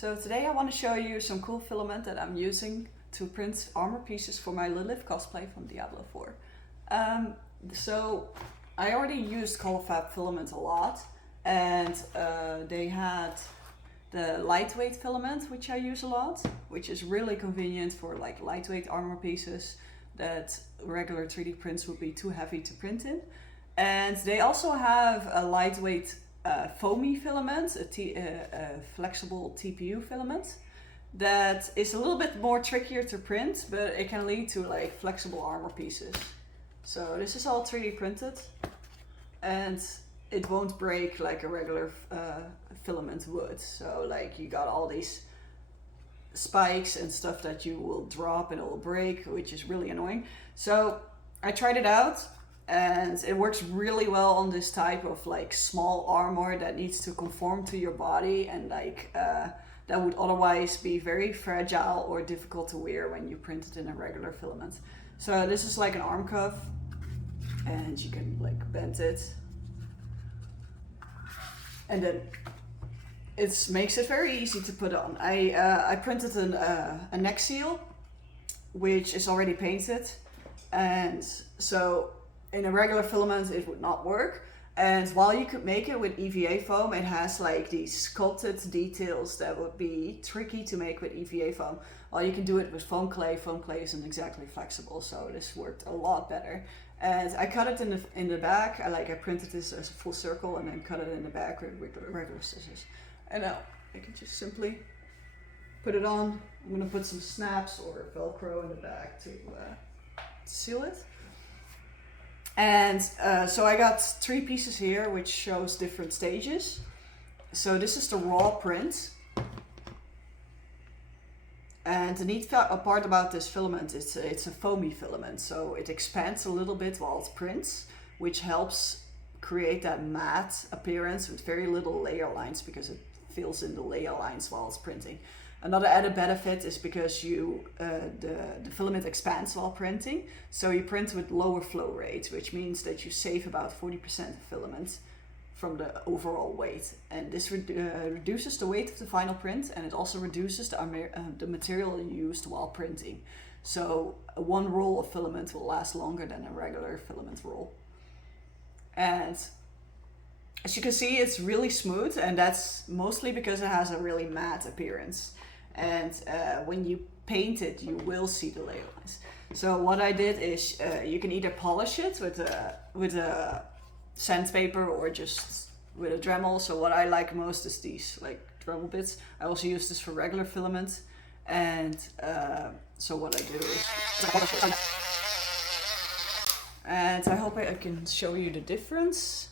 So today I want to show you some cool filament that I'm using to print armor pieces for my Lilith cosplay from Diablo 4. So I already used colorfabb filament a lot, and they had the lightweight filament, which I use a lot, which is really convenient for like lightweight armor pieces that regular 3D prints would be too heavy to print in. And they also have a lightweight foamy filament, a flexible TPU filament that is a little bit more trickier to print, but it can lead to like flexible armor pieces. So this is all 3D printed and it won't break like a regular filament would. So like you got all these spikes and stuff that you will drop and it will break, which is really annoying. So I tried it out and it works really well on this type of like small armor that needs to conform to your body and like that would otherwise be very fragile or difficult to wear when you print it in a regular filament. So this is like an arm cuff and you can like bend it and then it makes it very easy to put on. I printed a neck seal which is already painted, and so in a regular filament it would not work. And while you could make it with EVA foam, it has like these sculpted details that would be tricky to make with EVA foam. Well, you can do it with foam clay. Foam clay isn't exactly flexible, so this worked a lot better. And I cut it in the back. I printed this as a full circle and then cut it in the back with regular scissors. And now I can just simply put it on. I'm gonna put some snaps or Velcro in the back to seal it. And so I got 3 pieces here, which shows different stages. So this is the raw print. And the neat part about this filament is it's a foamy filament, so it expands a little bit while it prints, which helps create that matte appearance with very little layer lines because it fills in the layer lines while it's printing. Another added benefit is because the filament expands while printing, so you print with lower flow rates, which means that you save about 40% of filament from the overall weight. And this reduces the weight of the final print, and it also reduces the material used while printing. So one roll of filament will last longer than a regular filament roll. And as you can see, it's really smooth, and that's mostly because it has a really matte appearance. And when you paint it, you will see the layer lines. So what I did is you can either polish it with a sandpaper or just with a Dremel. So what I like most is these like Dremel bits. I also use this for regular filament. And so what I do is, and I hope I can show you the difference.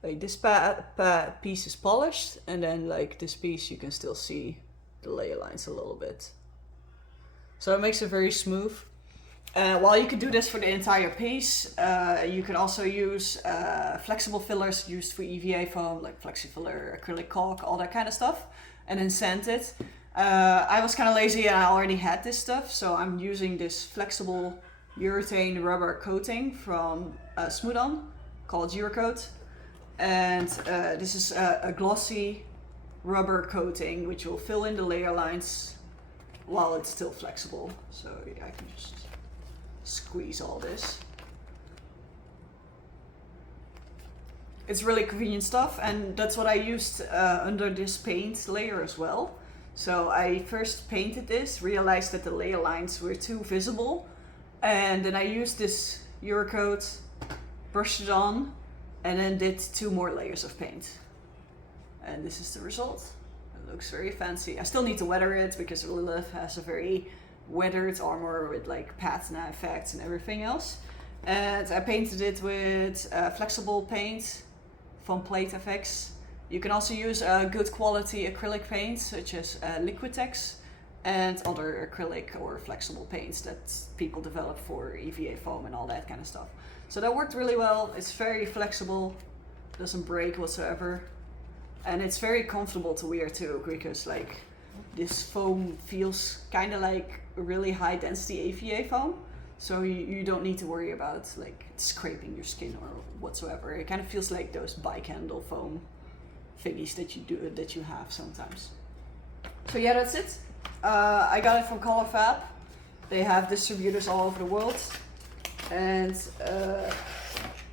Like this piece is polished, and then like this piece you can still see the layer lines a little bit. So it makes it very smooth. While you can do this for the entire piece, you can also use flexible fillers used for EVA foam, like FlexiFiller, acrylic caulk, all that kind of stuff, and then sand it. I was kind of lazy and I already had this stuff, so I'm using this flexible urethane rubber coating from Smoothon called Urecoat. And this is a glossy rubber coating which will fill in the layer lines while it's still flexible. So yeah, I can just squeeze all this. It's really convenient stuff, and that's what I used under this paint layer as well. So I first painted this, realized that the layer lines were too visible, and then I used this Urecoat, brushed it on, and then did 2 more layers of paint. And this is the result. It looks very fancy. I still need to weather it because Lilith has a very weathered armor with like patina effects and everything else. And I painted it with flexible paint from plaidfx. You can also use good quality acrylic paints such as Liquitex and other acrylic or flexible paints that people develop for EVA foam and all that kind of stuff. So that worked really well. It's very flexible, doesn't break whatsoever, and it's very comfortable to wear too, because like this foam feels kind of like a really high density EVA foam, so you don't need to worry about like scraping your skin or whatsoever. It kind of feels like those bike handle foam thingies that you have sometimes. So yeah, that's it. I got it from colorfabb. They have distributors all over the world, and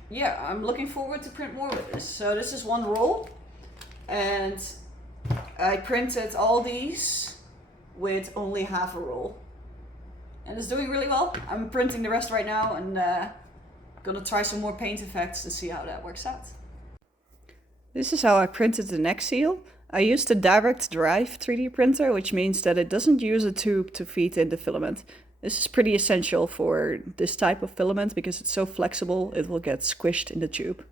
yeah, I'm looking forward to print more with this. So this is one roll, and I printed all these with only half a roll, and it's doing really well. I'm printing the rest right now, and gonna try some more paint effects to see how that works out. This is how I printed the neck seal. I used a direct drive 3D printer, which means that it doesn't use a tube to feed in the filament. This is pretty essential for this type of filament because it's so flexible, it will get squished in the tube.